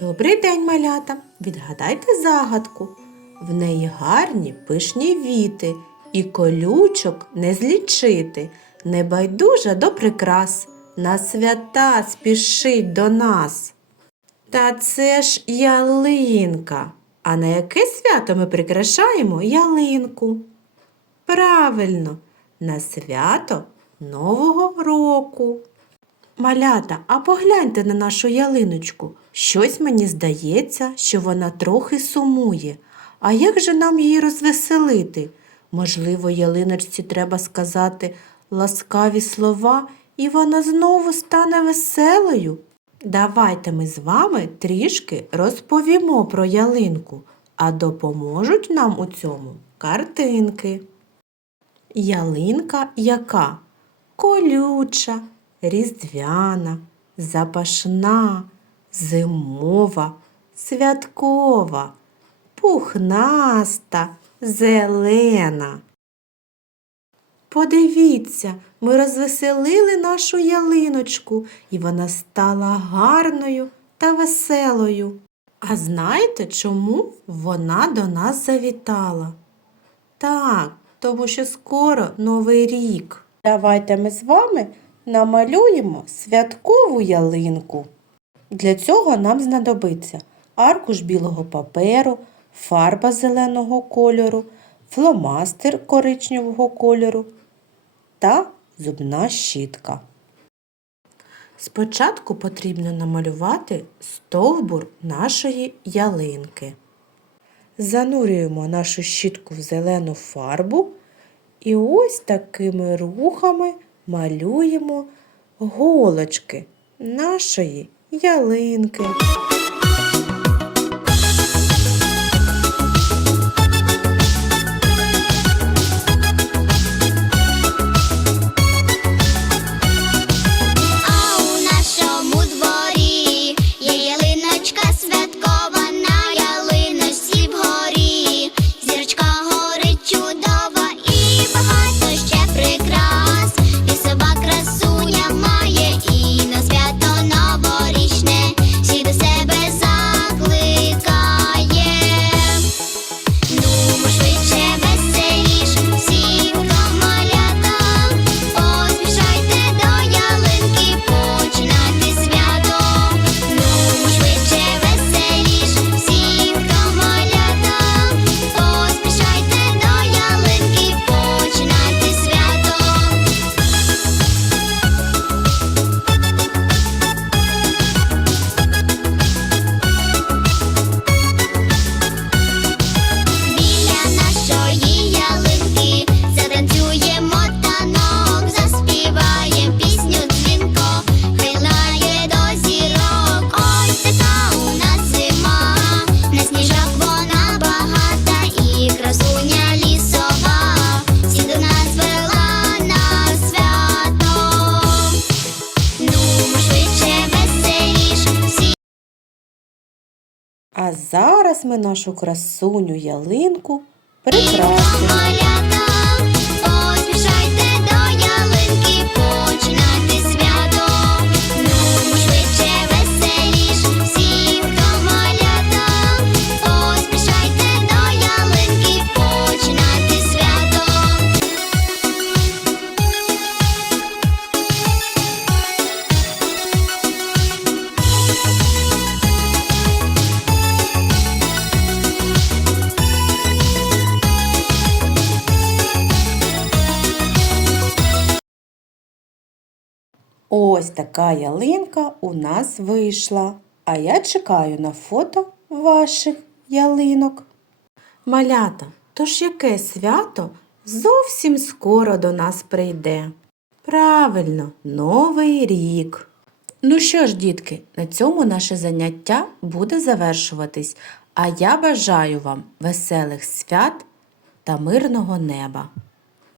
Добрий день, малята! Відгадайте загадку. В неї гарні пишні віти, і колючок не злічити, небайдужа до прикрас, на свята спішить до нас. Та це ж ялинка. А на яке свято ми прикрашаємо ялинку? Правильно, на свято Нового року. Малята, а погляньте на нашу ялиночку. Щось мені здається, що вона трохи сумує. А як же нам її розвеселити? Можливо, ялиночці треба сказати ласкаві слова, і вона знову стане веселою. Давайте ми з вами трішки розповімо про ялинку, а допоможуть нам у цьому картинки. Ялинка яка? Колюча, різдвяна, запашна, зимова, святкова, пухнаста, зелена. Подивіться, ми розвеселили нашу ялиночку, і вона стала гарною та веселою. А знаєте, чому вона до нас завітала? Так, тому що скоро Новий рік. Давайте ми з вами намалюємо святкову ялинку. Для цього нам знадобиться аркуш білого паперу, фарба зеленого кольору, фломастер коричневого кольору та зубна щітка. Спочатку потрібно намалювати стовбур нашої ялинки. Занурюємо нашу щітку в зелену фарбу і ось такими рухами малюємо голочки нашої ялинки. А зараз ми нашу красуню ялинку прикрасимо. Ось така ялинка у нас вийшла. А я чекаю на фото ваших ялинок. Малята, тож яке свято зовсім скоро до нас прийде? Правильно, Новий рік. Ну що ж, дітки, на цьому наше заняття буде завершуватись, а я бажаю вам веселих свят та мирного неба.